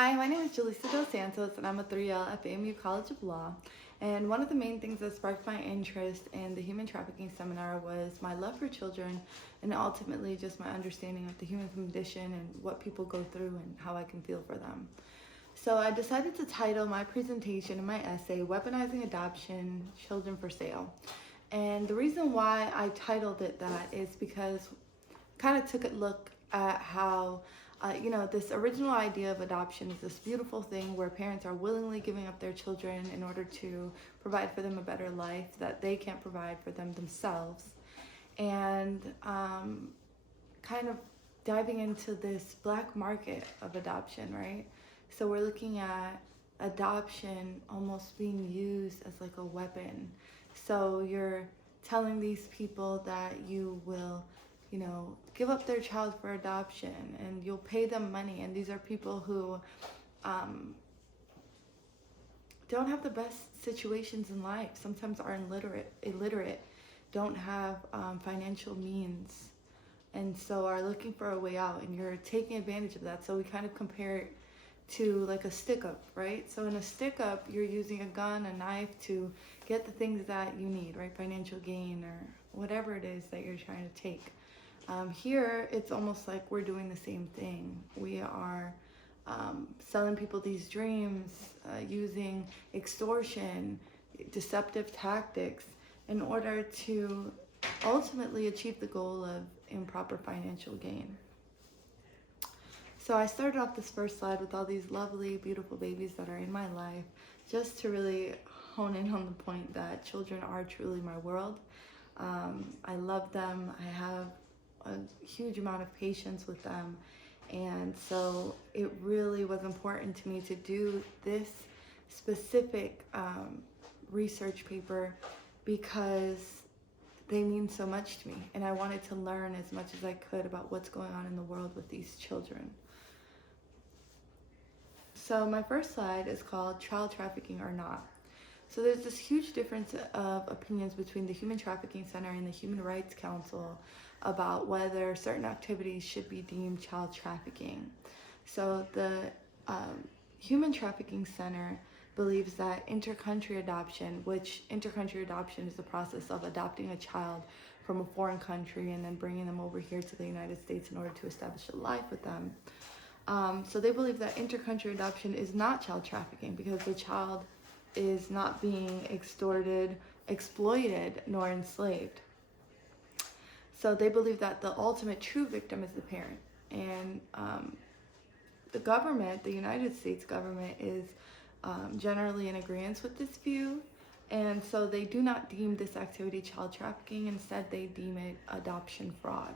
Hi, my name is Gelissa Santos, and I'm a 3L at FAMU College of Law. And one of the main things that sparked my interest in the human trafficking seminar was my love for children and ultimately just my understanding of the human condition and what people go through and how I can feel for them. So I decided to title my presentation and my essay, Weaponizing Adoption, Children for Sale. And the reason why I titled it that is because I kind of took a look at how this original idea of adoption is this beautiful thing where parents are willingly giving up their children in order to provide for them a better life that they can't provide for them themselves. And kind of diving into this black market of adoption, right? So we're looking at adoption almost being used as like a weapon. So you're telling these people that you will give up their child for adoption and you'll pay them money. And these are people who don't have the best situations in life, sometimes are illiterate, don't have financial means, and so are looking for a way out, and you're taking advantage of that. So we kind of compare it to like a stick-up, right? So in a stick-up, you're using a gun, a knife to get the things that you need, right? Financial gain or whatever it is that you're trying to take. Here, it's almost like we're doing the same thing. We are selling people these dreams, using extortion, deceptive tactics in order to ultimately achieve the goal of improper financial gain. So I started off this first slide with all these lovely, beautiful babies that are in my life, just to really hone in on the point that children are truly my world. I love them. I have a huge amount of patience with them, and so it really was important to me to do this specific research paper because they mean so much to me, and I wanted to learn as much as I could about what's going on in the world with these children. So my first slide is called Child Trafficking or Not. So there's this huge difference of opinions between the Human Trafficking Center and the Human Rights Council about whether certain activities should be deemed child trafficking. So the Human Trafficking Center believes that intercountry adoption, which intercountry adoption is the process of adopting a child from a foreign country and then bringing them over here to the United States in order to establish a life with them. So they believe that intercountry adoption is not child trafficking because the child is not being extorted, exploited, nor enslaved. So they believe that the ultimate true victim is the parent. And the government, the United States government, is generally in agreement with this view. And so they do not deem this activity child trafficking. Instead, they deem it adoption fraud.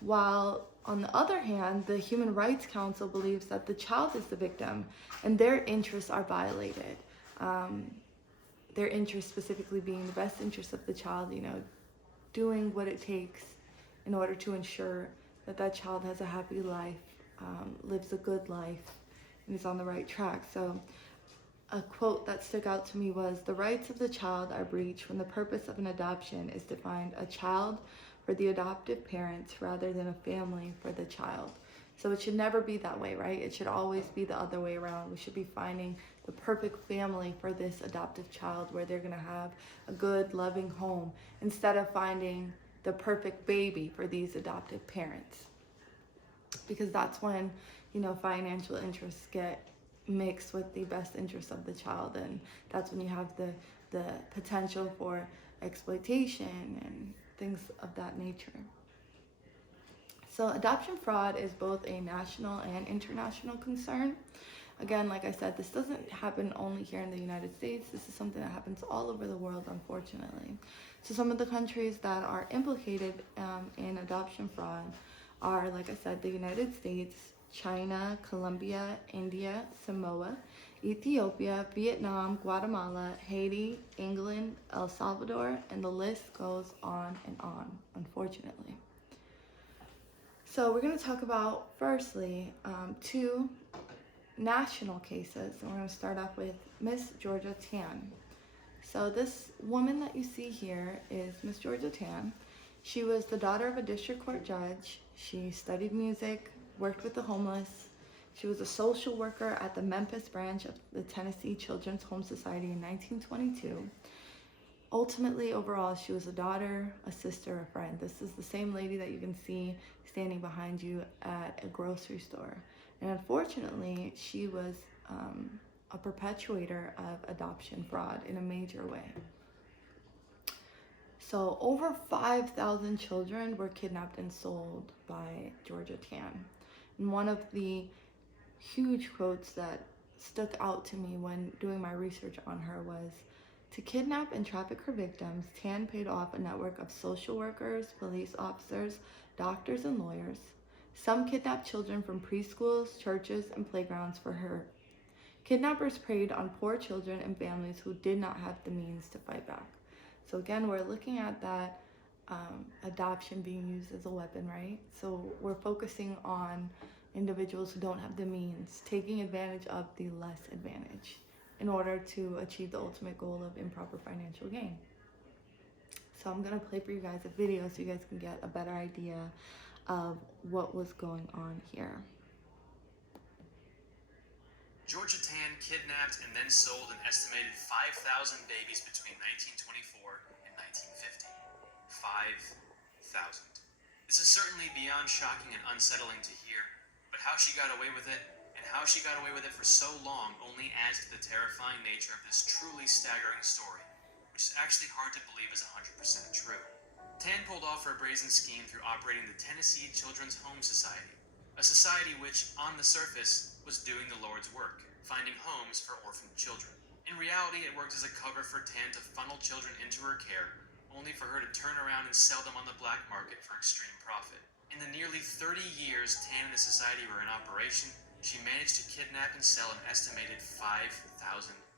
While on the other hand, the Human Rights Council believes that the child is the victim and their interests are violated. Their interests specifically being the best interests of the child, doing what it takes in order to ensure that that child has a happy life, lives a good life, and is on the right track. So a quote that stuck out to me was, "The rights of the child are breached when the purpose of an adoption is to find a child for the adoptive parents rather than a family for the child." So it should never be that way, right? It should always be the other way around. We should be finding the perfect family for this adoptive child where they're gonna have a good, loving home instead of finding the perfect baby for these adoptive parents. Because that's when, financial interests get mixed with the best interests of the child, and that's when you have the potential for exploitation and things of that nature. So adoption fraud is both a national and international concern. Again, like I said, this doesn't happen only here in the United States. This is something that happens all over the world, unfortunately. So some of the countries that are implicated in adoption fraud are, like I said, the United States, China, Colombia, India, Samoa, Ethiopia, Vietnam, Guatemala, Haiti, England, El Salvador, and the list goes on and on, unfortunately. So we're going to talk about, firstly, two national cases, and we're going to start off with Miss Georgia Tan. So this woman that you see here is Miss Georgia Tan. She was the daughter of a district court judge. She studied music, worked with the homeless. She was a social worker at the Memphis branch of the Tennessee Children's Home Society in 1922. Ultimately, overall, she was a daughter, a sister, a friend. This is the same lady that you can see standing behind you at a grocery store. And unfortunately, she was a perpetuator of adoption fraud in a major way. So over 5,000 children were kidnapped and sold by Georgia Tann. And one of the huge quotes that stuck out to me when doing my research on her was, to kidnap and traffic her victims, Tann paid off a network of social workers, police officers, doctors, and lawyers. Some kidnapped children from preschools, churches, and playgrounds for her. Kidnappers preyed on poor children and families who did not have the means to fight back. So again, we're looking at that adoption being used as a weapon, right? So we're focusing on individuals who don't have the means, taking advantage of the less advantaged in order to achieve the ultimate goal of improper financial gain. So I'm gonna play for you guys a video so you guys can get a better idea of what was going on here. Georgia Tann kidnapped and then sold an estimated 5,000 babies between 1924 and 1950. 5,000. This is certainly beyond shocking and unsettling to hear, but how she got away with it, and how she got away with it for so long, only adds to the terrifying nature of this truly staggering story, which is actually hard to believe is 100% true. Tann pulled off her brazen scheme through operating the Tennessee Children's Home Society, a society which, on the surface, was doing the Lord's work, finding homes for orphaned children. In reality, it worked as a cover for Tann to funnel children into her care, only for her to turn around and sell them on the black market for extreme profit. In the nearly 30 years Tann and the society were in operation, she managed to kidnap and sell an estimated 5,000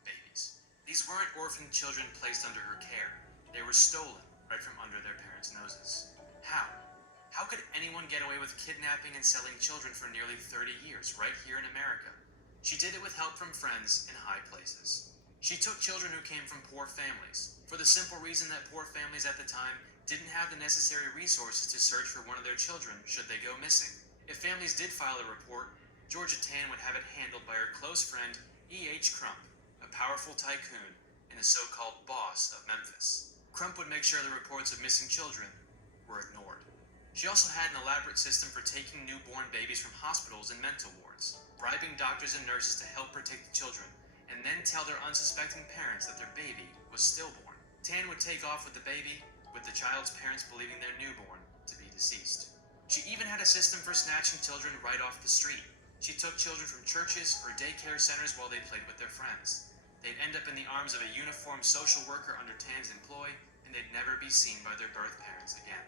babies. These weren't orphaned children placed under her care. They were stolen right from under their parents' noses. How? How could anyone get away with kidnapping and selling children for nearly 30 years right here in America? She did it with help from friends in high places. She took children who came from poor families, for the simple reason that poor families at the time didn't have the necessary resources to search for one of their children should they go missing. If families did file a report, Georgia Tann would have it handled by her close friend E.H. Crump, a powerful tycoon and a so-called boss of Memphis. Crump would make sure the reports of missing children were ignored. She also had an elaborate system for taking newborn babies from hospitals and mental wards, bribing doctors and nurses to help protect the children, and then tell their unsuspecting parents that their baby was stillborn. Tann would take off with the baby, with the child's parents believing their newborn to be deceased. She even had a system for snatching children right off the street. She took children from churches or daycare centers while they played with their friends. They'd end up in the arms of a uniformed social worker under Tann's employ, and they'd never be seen by their birth parents again.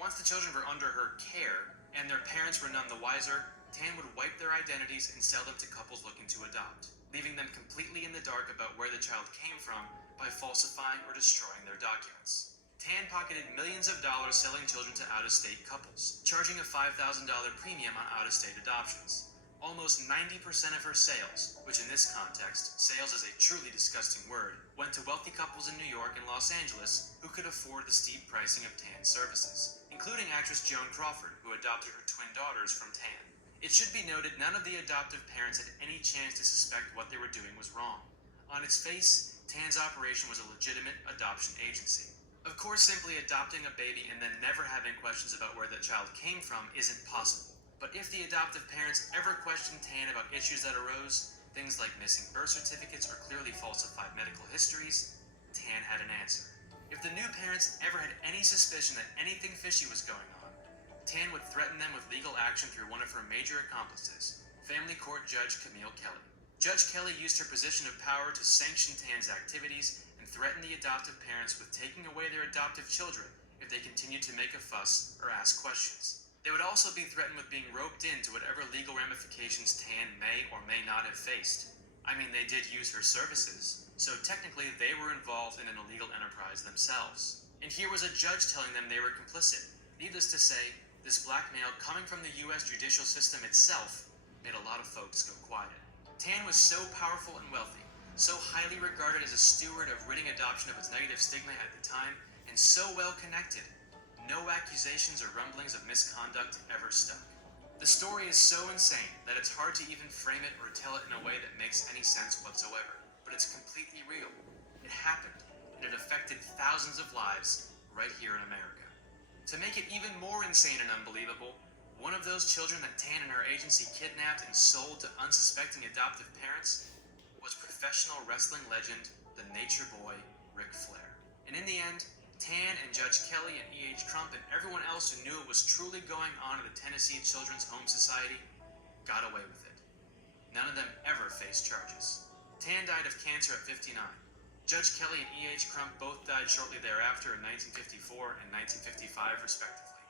Once the children were under her care, and their parents were none the wiser, Tann would wipe their identities and sell them to couples looking to adopt, leaving them completely in the dark about where the child came from by falsifying or destroying their documents. Tann pocketed millions of dollars selling children to out-of-state couples, charging a $5,000 premium on out-of-state adoptions. Almost 90% of her sales, which in this context, sales is a truly disgusting word, went to wealthy couples in New York and Los Angeles who could afford the steep pricing of Tann's services, including actress Joan Crawford, who adopted her twin daughters from Tann. It should be noted none of the adoptive parents had any chance to suspect what they were doing was wrong. On its face, Tann's operation was a legitimate adoption agency. Of course, simply adopting a baby and then never having questions about where that child came from isn't possible. But if the adoptive parents ever questioned Tann about issues that arose, things like missing birth certificates or clearly falsified medical histories, Tann had an answer. If the new parents ever had any suspicion that anything fishy was going on, Tann would threaten them with legal action through one of her major accomplices, family court judge Camille Kelly. Judge Kelly used her position of power to sanction Tann's activities and threaten the adoptive parents with taking away their adoptive children if they continued to make a fuss or ask questions. They would also be threatened with being roped into whatever legal ramifications Tann may or may not have faced. I mean, they did use her services, so technically they were involved in an illegal enterprise themselves. And here was a judge telling them they were complicit. Needless to say, this blackmail coming from the US judicial system itself made a lot of folks go quiet. Tann was so powerful and wealthy, so highly regarded as a steward of ridding adoption of its negative stigma at the time, and so well connected, no accusations or rumblings of misconduct ever stuck. The story is so insane that it's hard to even frame it or tell it in a way that makes any sense whatsoever, but it's completely real. It happened, and it affected thousands of lives right here in America. To make it even more insane and unbelievable, one of those children that Tan and her agency kidnapped and sold to unsuspecting adoptive parents was professional wrestling legend, the Nature Boy, Ric Flair. And in the end, Tan and Judge Kelly and E.H. Crump and everyone else who knew it was truly going on in the Tennessee Children's Home Society got away with it. None of them ever faced charges. Tan died of cancer at 59. Judge Kelly and E.H. Crump both died shortly thereafter in 1954 and 1955, respectively.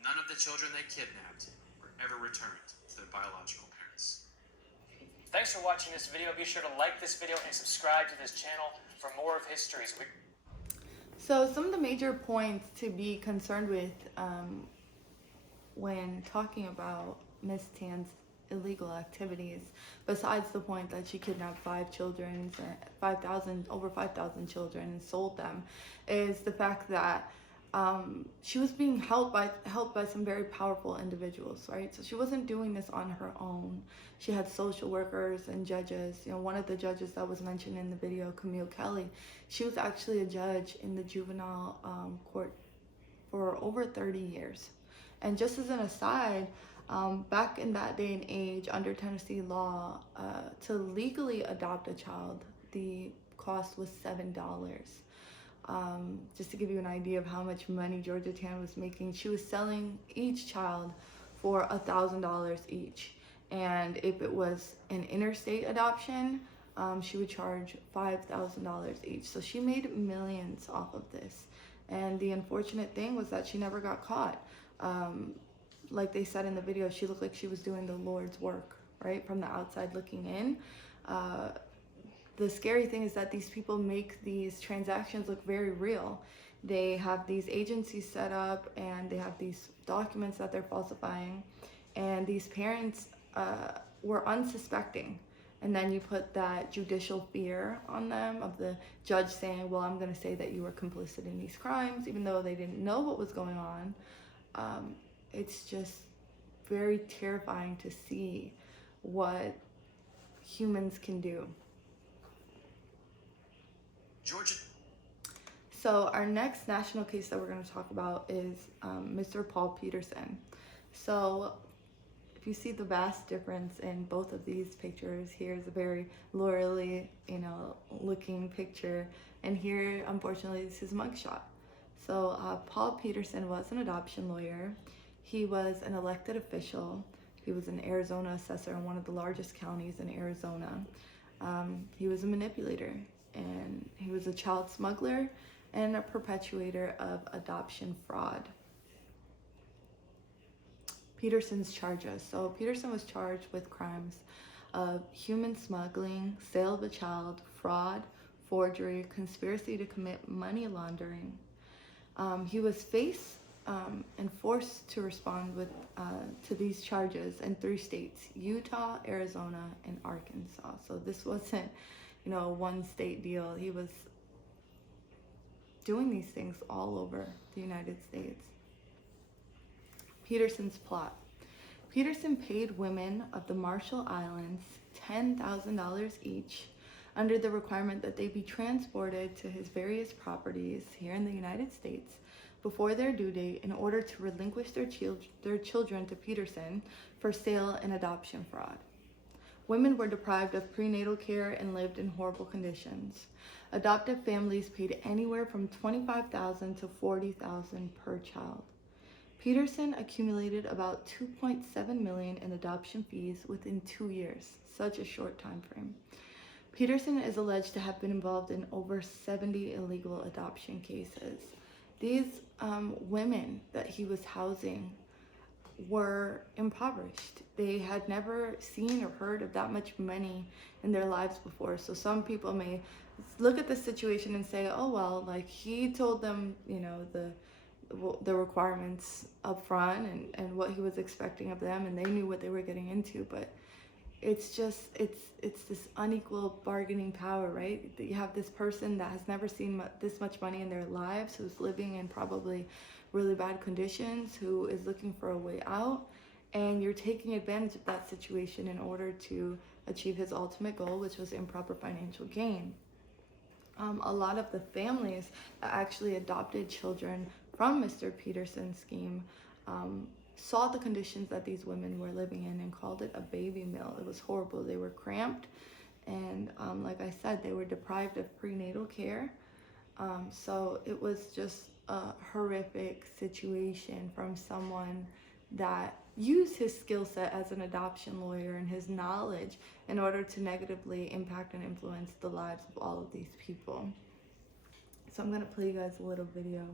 None of the children they kidnapped were ever returned to their biological parents. Thanks for watching this video. Be sure to like this video and subscribe to this channel for more of histories. So some of the major points to be concerned with when talking about Miss Tan's illegal activities, besides the point that she kidnapped over 5,000 children and sold them, is the fact that she was being helped by some very powerful individuals, right? So she wasn't doing this on her own. She had social workers and judges. You know, one of the judges that was mentioned in the video, Camille Kelly, she was actually a judge in the juvenile court for over 30 years. And just as an aside, back in that day and age, under Tennessee law, to legally adopt a child, the cost was $7. Just to give you an idea of how much money Georgia Tan was making, she was selling each child for $1,000 each. And if it was an interstate adoption, she would charge $5,000 each. So she made millions off of this. And the unfortunate thing was that she never got caught. Like they said in the video, she looked like she was doing the Lord's work, right? From the outside looking in. The scary thing is that these people make these transactions look very real. They have these agencies set up and they have these documents that they're falsifying, and these parents were unsuspecting. And then you put that judicial fear on them of the judge saying, well, I'm going to say that you were complicit in these crimes, even though they didn't know what was going on. It's just very terrifying to see what humans can do. Georgia. So our next national case that we're going to talk about is Mr. Paul Peterson. So if you see the vast difference in both of these pictures, here's a very laurely, looking picture, and here, unfortunately, this is his mugshot. So Paul Peterson was an adoption lawyer. He was an elected official. He was an Arizona assessor in one of the largest counties in Arizona. He was a manipulator, and he was a child smuggler and a perpetuator of adoption fraud. Peterson's charges. So Peterson was charged with crimes of human smuggling, sale of a child, fraud, forgery, conspiracy to commit money laundering. He was faced and forced to respond to these charges in 3 states: Utah, Arizona, and Arkansas. So this wasn't, a one-state deal. He was doing these things all over the United States. Peterson's plot. Peterson paid women of the Marshall Islands $10,000 each under the requirement that they be transported to his various properties here in the United States before their due date in order to relinquish their children to Peterson for sale and adoption fraud. Women were deprived of prenatal care and lived in horrible conditions. Adoptive families paid anywhere from $25,000 to $40,000 per child. Peterson accumulated about $2.7 million in adoption fees within 2 years, such a short time frame. Peterson is alleged to have been involved in over 70 illegal adoption cases. These women that he was housing were impoverished. They had never seen or heard of that much money in their lives before. So some people may look at the situation and say, oh, well, like he told them, the requirements up front and what he was expecting of them, and they knew what they were getting into. But it's just, it's this unequal bargaining power, right? That you have this person that has never seen this much money in their lives, who's living in probably really bad conditions, who is looking for a way out, and you're taking advantage of that situation in order to achieve his ultimate goal, which was improper financial gain. A lot of the families that actually adopted children from Mr. Peterson's scheme saw the conditions that these women were living in and called it a baby mill. It was horrible. They were cramped, and like I said, they were deprived of prenatal care. So it was just a horrific situation from someone that used his skill set as an adoption lawyer and his knowledge in order to negatively impact and influence the lives of all of these people. So I'm going to play you guys a little video.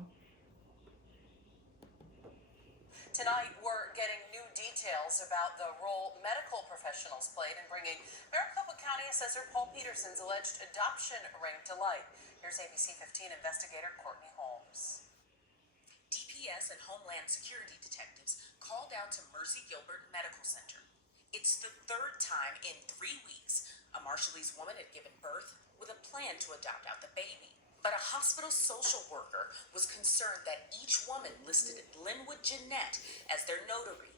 Tonight, we're getting new details about the role medical professionals played in bringing Maricopa County Assessor Paul Peterson's alleged adoption ring to light. Here's ABC 15 investigator Courtney Holmes. DPS and Homeland Security detectives called out to Mercy Gilbert Medical Center. It's the third time in 3 weeks a Marshallese woman had given birth with a plan to adopt out the baby. But a hospital social worker was concerned that each woman listed Linwood Jeanette as their notary,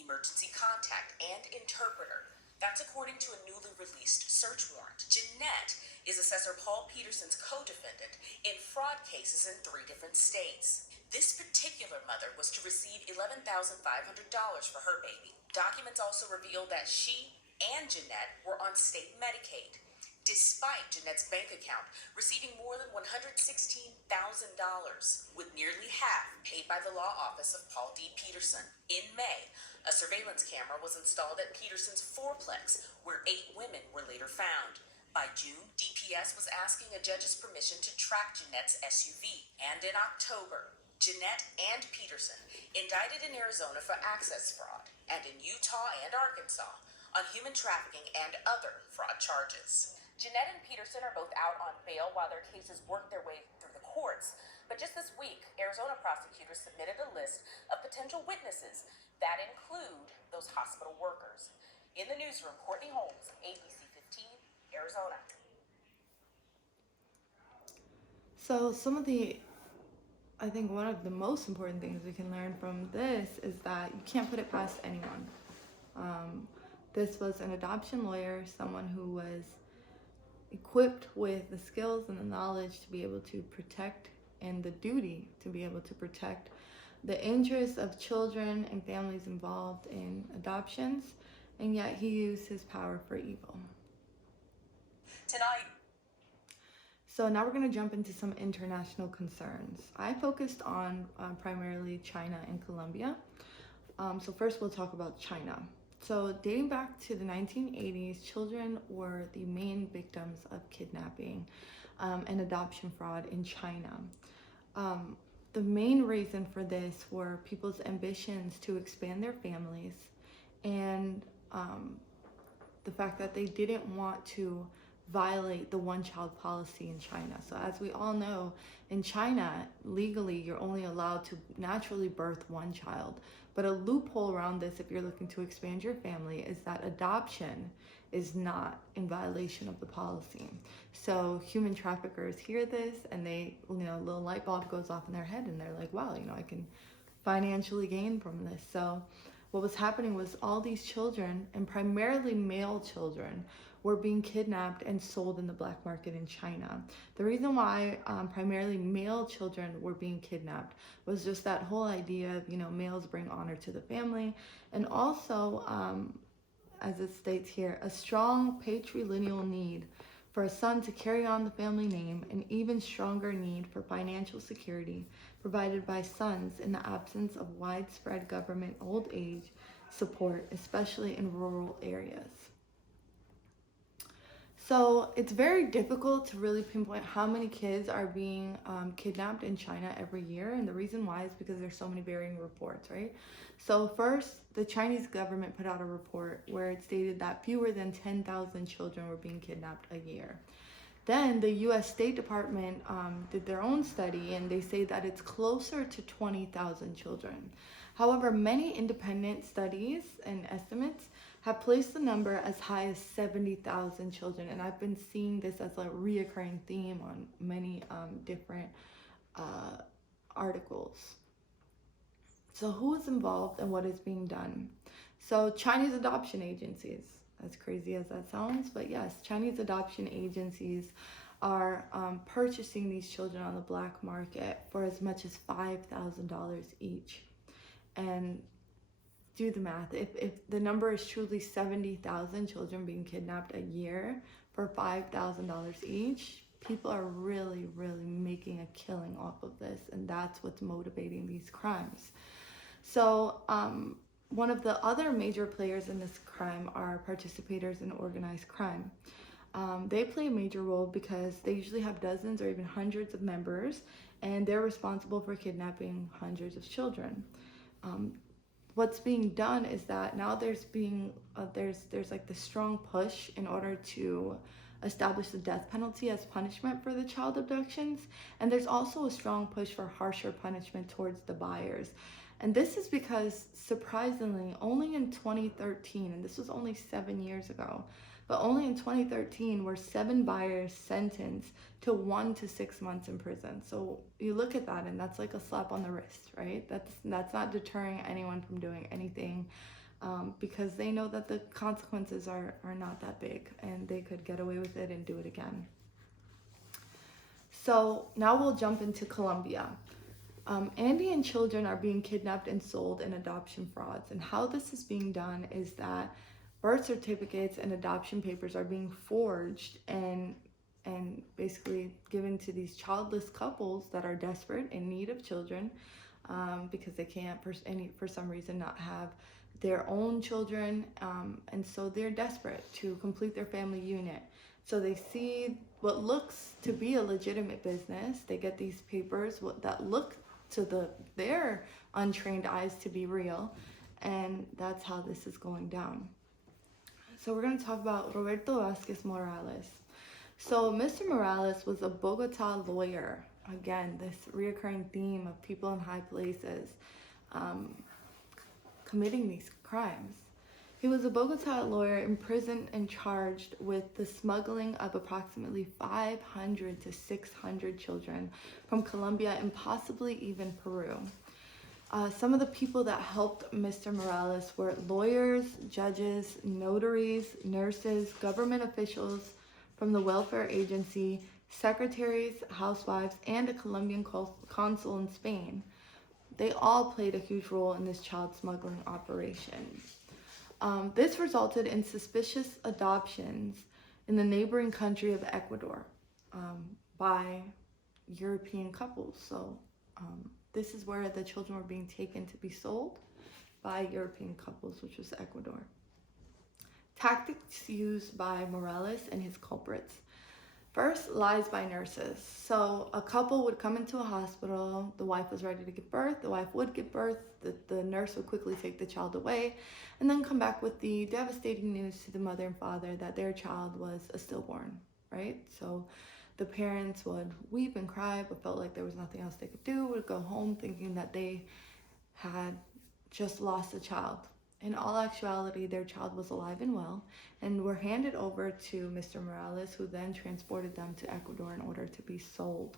emergency contact, and interpreter. That's according to a newly released search warrant. Jeanette is Assessor Paul Peterson's co-defendant in fraud cases in 3 different states. This particular mother was to receive $11,500 for her baby. Documents also reveal that she and Jeanette were on state Medicaid, despite Jeanette's bank account receiving more than $116,000, with nearly half paid by the law office of Paul D. Peterson. In May, a surveillance camera was installed at Peterson's fourplex, where 8 women were later found. By June, DPS was asking a judge's permission to track Jeanette's SUV. And in October, Jeanette and Peterson indicted in Arizona for access fraud, and in Utah and Arkansas on human trafficking and other fraud charges. Jeanette and Peterson are both out on bail while their cases work their way through the courts. But just this week, Arizona prosecutors submitted a list of potential witnesses that include those hospital workers. In the newsroom, Courtney Holmes, ABC 15, Arizona. So I think one of the most important things we can learn from this is that you can't put it past anyone. This was an adoption lawyer, someone who was equipped with the skills and the knowledge to be able to protect, and the duty to be able to protect the interests of children and families involved in adoptions, and yet he used his power for evil. Tonight. So now we're going to jump into some international concerns. I focused on primarily China and Colombia. So first we'll talk about China. So dating back to the 1980s, children were the main victims of kidnapping and adoption fraud in China. The main reason for this were people's ambitions to expand their families, and the fact that they didn't want to violate the one-child policy in China. So as we all know, in China, legally, you're only allowed to naturally birth one child. But a loophole around this, if you're looking to expand your family, is that adoption is not in violation of the policy. So human traffickers hear this, and they, a little light bulb goes off in their head, and they're like, wow, I can financially gain from this. So what was happening was all these children, and primarily male children, were being kidnapped and sold in the black market in China. The reason why primarily male children were being kidnapped was just that whole idea of, males bring honor to the family, and also, as it states here, a strong patrilineal need for a son to carry on the family name, an even stronger need for financial security provided by sons in the absence of widespread government old age support, especially in rural areas. So it's very difficult to really pinpoint how many kids are being kidnapped in China every year. And the reason why is because there's so many varying reports, right? So first, the Chinese government put out a report where it stated that fewer than 10,000 children were being kidnapped a year. Then the US State Department did their own study, and they say that it's closer to 20,000 children. However, many independent studies and estimates have placed the number as high as 70,000 children. And I've been seeing this as a reoccurring theme on many different articles. So who is involved and what is being done? So Chinese adoption agencies, as crazy as that sounds, but yes, Chinese adoption agencies are purchasing these children on the black market for as much as $5,000 each. And do the math. If the number is truly 70,000 children being kidnapped a year for $5,000 each, people are really, really making a killing off of this, and that's what's motivating these crimes. So, one of the other major players in this crime are participators in organized crime. They play a major role because they usually have dozens or even hundreds of members, and they're responsible for kidnapping hundreds of children. What's being done is that now there's like this strong push in order to establish the death penalty as punishment for the child abductions, and there's also a strong push for harsher punishment towards the buyers. And this is because, surprisingly, only in 2013, and this was only 7 years ago, but only in 2013 were 7 buyers sentenced to 1 to 6 months in prison. So you look at that, and that's like a slap on the wrist, right? That's not deterring anyone from doing anything, because they know that the consequences are not that big, and they could get away with it and do it again. So now we'll jump into Colombia. Andean children are being kidnapped and sold in adoption frauds, and how this is being done is that birth certificates and adoption papers are being forged and basically given to these childless couples that are desperate in need of children, because they can't for some reason not have their own children, and so they're desperate to complete their family unit. So they see what looks to be a legitimate business. They get these papers that look to their untrained eyes to be real, and that's how this is going down. So we're going to talk about Roberto Vázquez Morales. So Mr. Morales was a Bogota lawyer. Again, this reoccurring theme of people in high places committing these crimes. He was a Bogota lawyer imprisoned and charged with the smuggling of approximately 500 to 600 children from Colombia and possibly even Peru. Some of the people that helped Mr. Morales were lawyers, judges, notaries, nurses, government officials from the welfare agency, secretaries, housewives, and a Colombian consul in Spain. They all played a huge role in this child smuggling operation. This resulted in suspicious adoptions in the neighboring country of Ecuador by European couples. So this is where the children were being taken to be sold by European couples, which was Ecuador. Tactics used by Morales and his culprits. First, lies by nurses. So a couple would come into a hospital, the wife was ready to give birth, the wife would give birth, the nurse would quickly take the child away, and then come back with the devastating news to the mother and father that their child was a stillborn, right? So the parents would weep and cry, but felt like there was nothing else they could do, would go home thinking that they had just lost a child. In all actuality, their child was alive and well, and were handed over to Mr. Morales, who then transported them to Ecuador in order to be sold.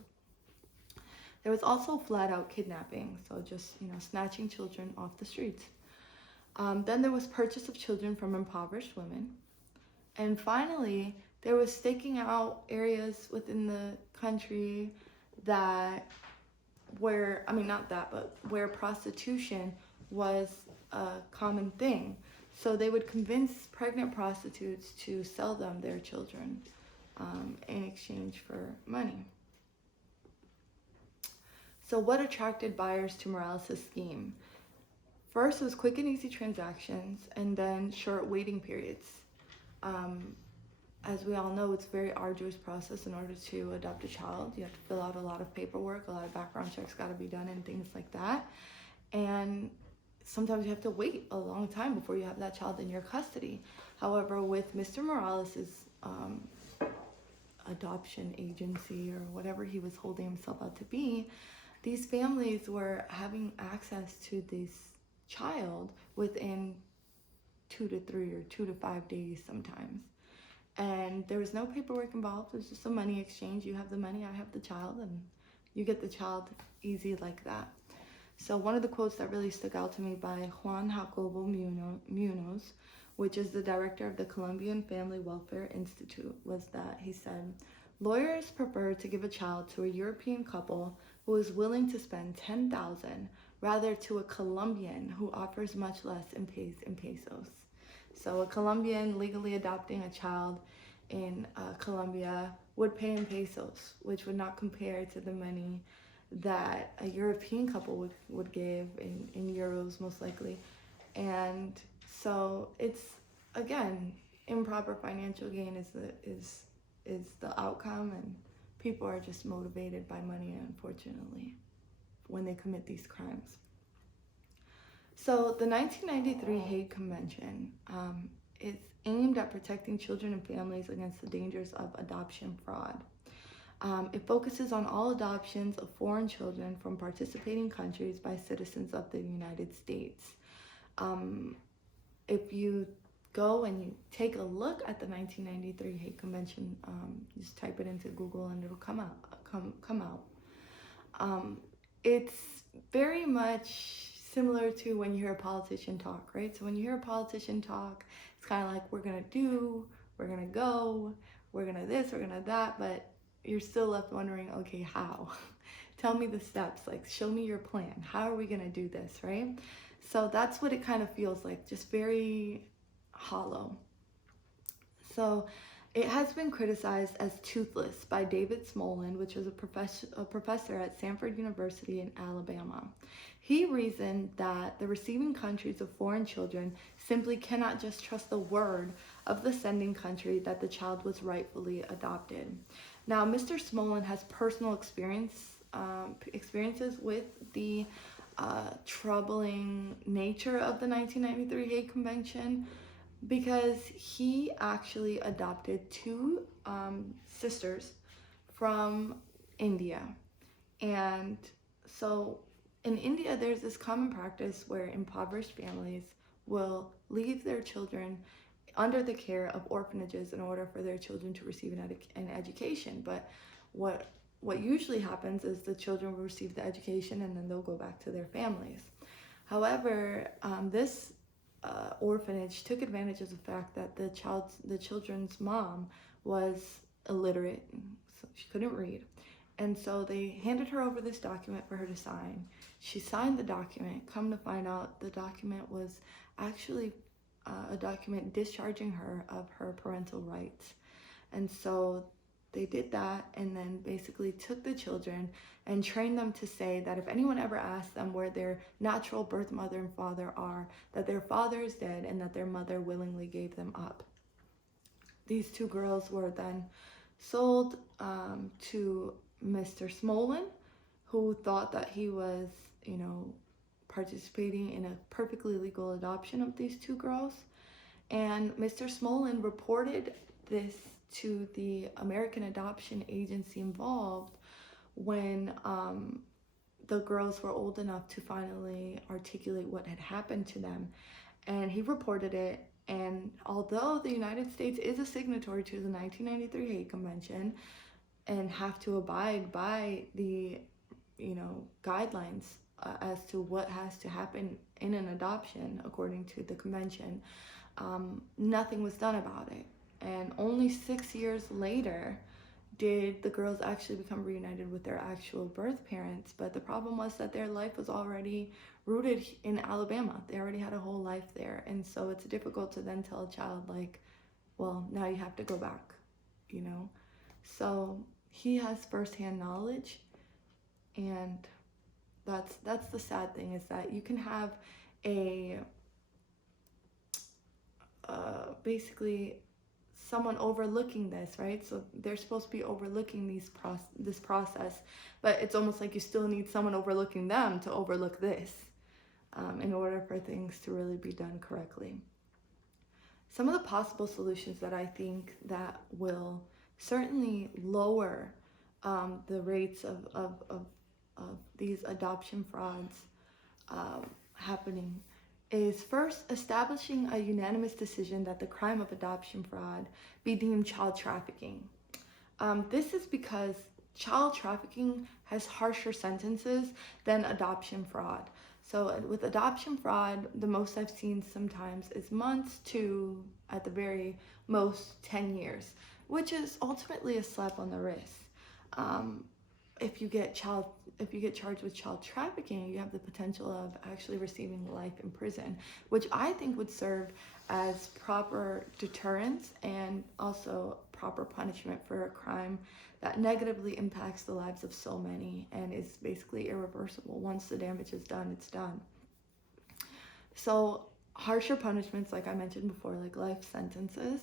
There was also flat-out kidnapping, so just, snatching children off the streets. Then there was purchase of children from impoverished women. And finally, there was staking out areas within the country where prostitution was a common thing. So they would convince pregnant prostitutes to sell them their children in exchange for money. So what attracted buyers to Morales' scheme? First, it was quick and easy transactions, and then short waiting periods. As we all know, it's a very arduous process in order to adopt a child. You have to fill out a lot of paperwork, a lot of background checks got to be done, and things like that. And sometimes you have to wait a long time before you have that child in your custody. However, with Mr. Morales' adoption agency, or whatever he was holding himself out to be, these families were having access to this child within 2 to 3 or 2 to 5 days sometimes. And there was no paperwork involved. It was just a money exchange. You have the money, I have the child, and you get the child easy like that. So one of the quotes that really stuck out to me by Juan Jacobo Munoz, which is the director of the Colombian Family Welfare Institute, was that he said, "Lawyers prefer to give a child to a European couple who is willing to spend $10,000 rather to a Colombian who offers much less and pays in pesos." So a Colombian legally adopting a child in Colombia would pay in pesos, which would not compare to the money that a European couple would give in euros most likely. And so it's, again, improper financial gain is the outcome, and people are just motivated by money, unfortunately, when they commit these crimes. So the 1993 Hague Convention is aimed at protecting children and families against the dangers of adoption fraud. It focuses on all adoptions of foreign children from participating countries by citizens of the United States. If you go and you take a look at the 1993 Hague Convention, just type it into Google and it'll come out. It's very much similar to when you hear a politician talk, right? So when you hear a politician talk, it's kind of like, we're gonna do, we're gonna go, we're gonna this, we're gonna that, but you're still left wondering, okay, how? Tell me the steps, like show me your plan. How are we gonna do this, right? So that's what it kind of feels like, just very hollow. So it has been criticized as toothless by David Smolin, which was a professor at Stanford University in Alabama. He reasoned that the receiving countries of foreign children simply cannot just trust the word of the sending country that the child was rightfully adopted. Now, Mr. Smolin has personal experiences with the troubling nature of the 1993 Hague Convention, because he actually adopted two sisters from India. And so in India, there's this common practice where impoverished families will leave their children under the care of orphanages in order for their children to receive an education. But what usually happens is the children will receive the education and then they'll go back to their families. However, this orphanage took advantage of the fact that the children's mom was illiterate, so she couldn't read. And so they handed her over this document for her to sign. She signed the document. Come to find out, the document was actually a document discharging her of her parental rights. And so they did that and then basically took the children and trained them to say that if anyone ever asked them where their natural birth mother and father are, that their father is dead and that their mother willingly gave them up. These two girls were then sold to Mr. Smolin, who thought that he was, participating in a perfectly legal adoption of these two girls. And Mr. Smolin reported this to the American adoption agency involved when the girls were old enough to finally articulate what had happened to them. And he reported it. And although the United States is a signatory to the 1993 Hague Convention and have to abide by the, guidelines as to what has to happen in an adoption according to the convention, nothing was done about it. And only 6 years later did the girls actually become reunited with their actual birth parents. But the problem was that their life was already rooted in Alabama. They already had a whole life there. And so it's difficult to then tell a child, like, well, now you have to go back, So he has firsthand knowledge. And that's the sad thing, is that you can have basically someone overlooking this, right? So they're supposed to be overlooking this process, but it's almost like you still need someone overlooking them to overlook this in order for things to really be done correctly. Some of the possible solutions that I think that will certainly lower the rates of these adoption frauds happening is first establishing a unanimous decision that the crime of adoption fraud be deemed child trafficking. This is because child trafficking has harsher sentences than adoption fraud. So with adoption fraud, the most I've seen sometimes is months to, at the very most, 10 years, which is ultimately a slap on the wrist. Um, if you get charged with child trafficking, you have the potential of actually receiving life in prison, which I think would serve as proper deterrence and also proper punishment for a crime that negatively impacts the lives of so many and is basically irreversible. Once the damage is done, it's done. So harsher punishments, like I mentioned before, like life sentences.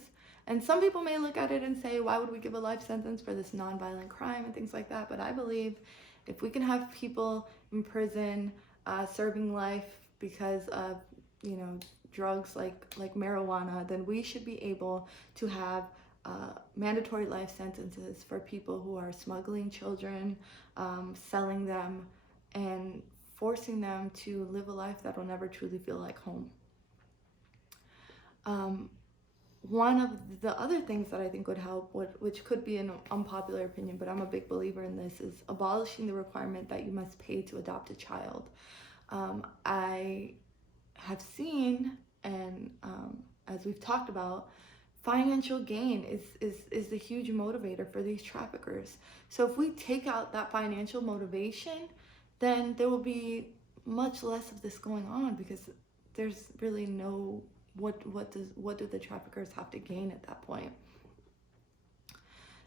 And some people may look at it and say, why would we give a life sentence for this nonviolent crime and things like that? But I believe if we can have people in prison serving life because of, drugs like marijuana, then we should be able to have mandatory life sentences for people who are smuggling children, selling them, and forcing them to live a life that will never truly feel like home. One of the other things that I think would help, which could be an unpopular opinion, but I'm a big believer in this, is abolishing the requirement that you must pay to adopt a child. I have seen, and as we've talked about, financial gain is the huge motivator for these traffickers. So if we take out that financial motivation, then there will be much less of this going on, because there's really no, what do the traffickers have to gain at that point?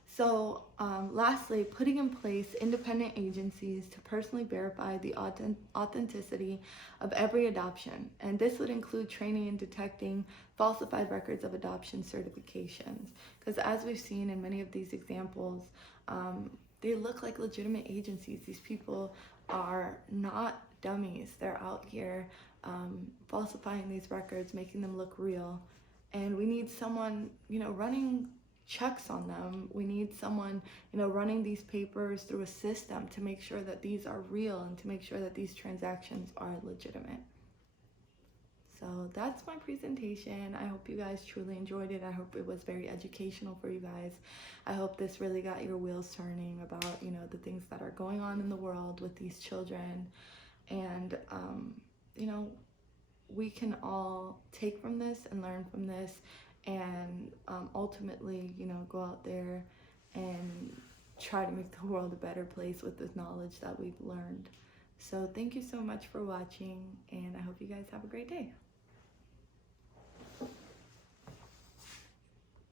So lastly, putting in place independent agencies to personally verify the authenticity of every adoption. And this would include training and detecting falsified records of adoption certifications. Because as we've seen in many of these examples, they look like legitimate agencies. These people are not dummies. They're out here falsifying these records, making them look real. And we need someone, running checks on them. We need someone, running these papers through a system to make sure that these are real and to make sure that these transactions are legitimate. So that's my presentation. I hope you guys truly enjoyed it. I hope it was very educational for you guys. I hope this really got your wheels turning about, the things that are going on in the world with these children. And, we can all take from this and learn from this, and ultimately, go out there and try to make the world a better place with the knowledge that we've learned. So thank you so much for watching, and I hope you guys have a great day.